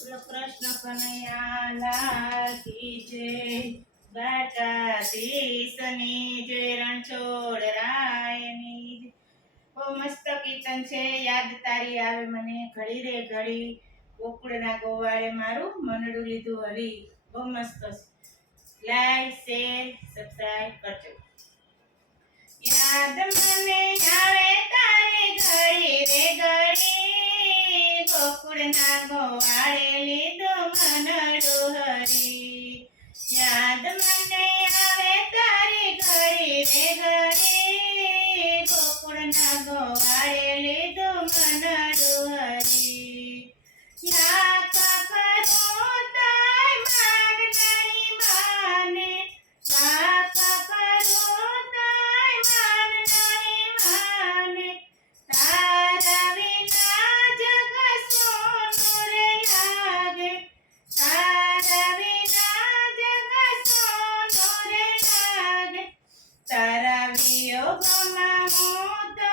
કૃષ્ણ કનૈયા છે. યાદ તારી આવે મને. ઘડી રે ઘડી ગોકુળના ગોવાળે મારું મનડું લીધું હરી. બહુ મસ્ત છે. લાઈક, શેર સબસ્ક્રાઈબ કરજો. યાદ મને આવે તારી ઘડી રે ઘડી. ગોકુળના ગોવાળે લીધું મનડું હરી. યાદ મને આવે તારી ઘડી રે ઘડી. ગોકુળના તારા વિયોગમાં હું તો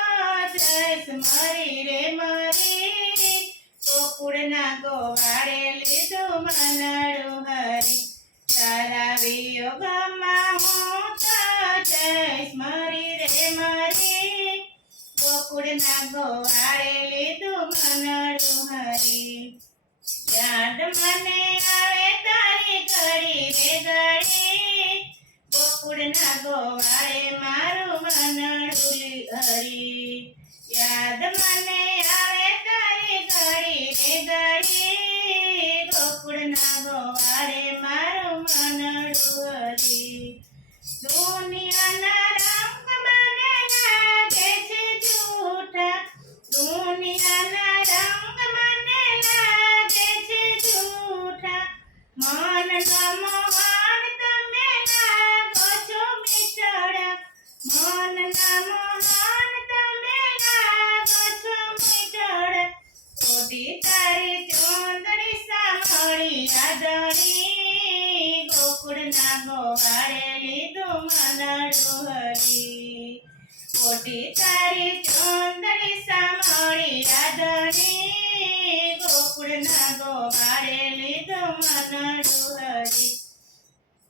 જઈશ મરી રે, મરી ગોકુળના ગોવાળે લીધું મનડું હરી. તારા વિયોગમાં હું તો જઈશ મરી રે, મરી ગોકુળના ગોવાળે લીધું મનડું હરી. યાદ મને આવે તારી ઘડી રે. ગોવાળે મારું મનડું હરી યાદ મને આવે કરી ઘડી રે ઘડી. ગોકુળના ગોવાળે મારું મન હરી દુનિયાના ઓડી તારી ચોંદડી સાંભળી આદરી ગોકુળના ગોવાળે લીધો મનડું હરી.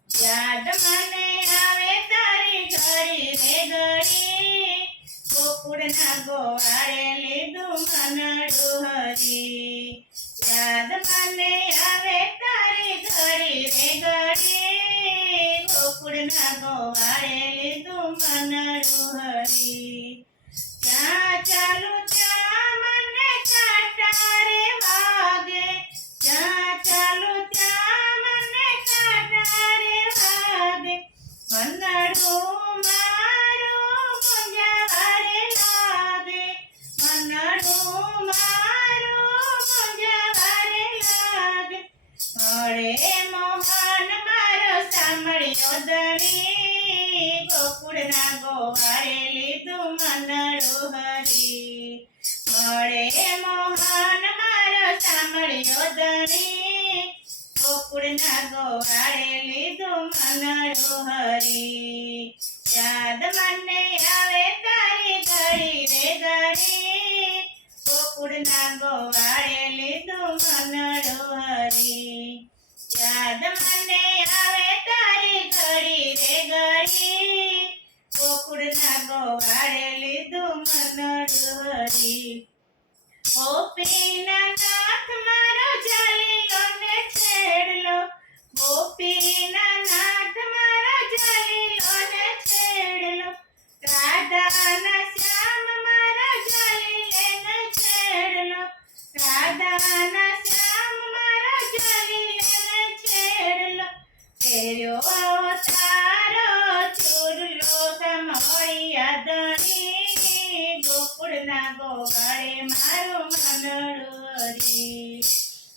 યાદ મને આવે તારી ઘડી રે ઘડી ગોકુળના ગોવાળે લીધું મનડું હરી ત્યાં ચાલુ ત્યાં મને કાંટા રે વાગે ત્યાં ચાલુ ત્યાં મને કાંટા રે વાગે મનડું મારું મુંજાવારે લાગે મનડું મારું મુંજાવારે લાગે મળે મોહન મારો સાંભળ્યો દણી ગોકુળના ગોવાળે લીધું મનડું હરી. મળે મોહન મારો સાંભળ્યો દણી ગોકુળના ગોવાળે લીધું મનડું હરી. યાદ મને આવે તારી ઘડી રે ઘડી. ગોકુળના ગોવાળે લીધું મનડું હરી. યાદ મને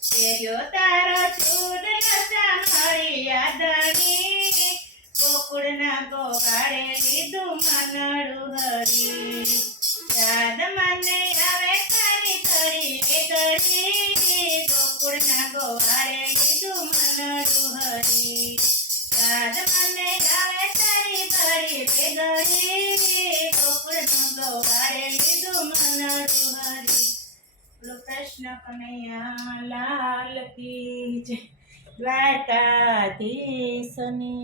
ફેર્યો તારો ચૂરલો સમોઈ આદણી ગોકુળના ગોવાળે લીધું મનડું હરી. યાદ આવે તારી ઘડી રે ઘડી. ગોકુળના ગોવાળે લીધું મનડું હરી. યાદ મને આવે તારી ઘડી રે ઘડી. ગોકુળનો ગોવાળે કૃષ્ણ કનૈયા લાલ કી જય દ્વારકાધીશની.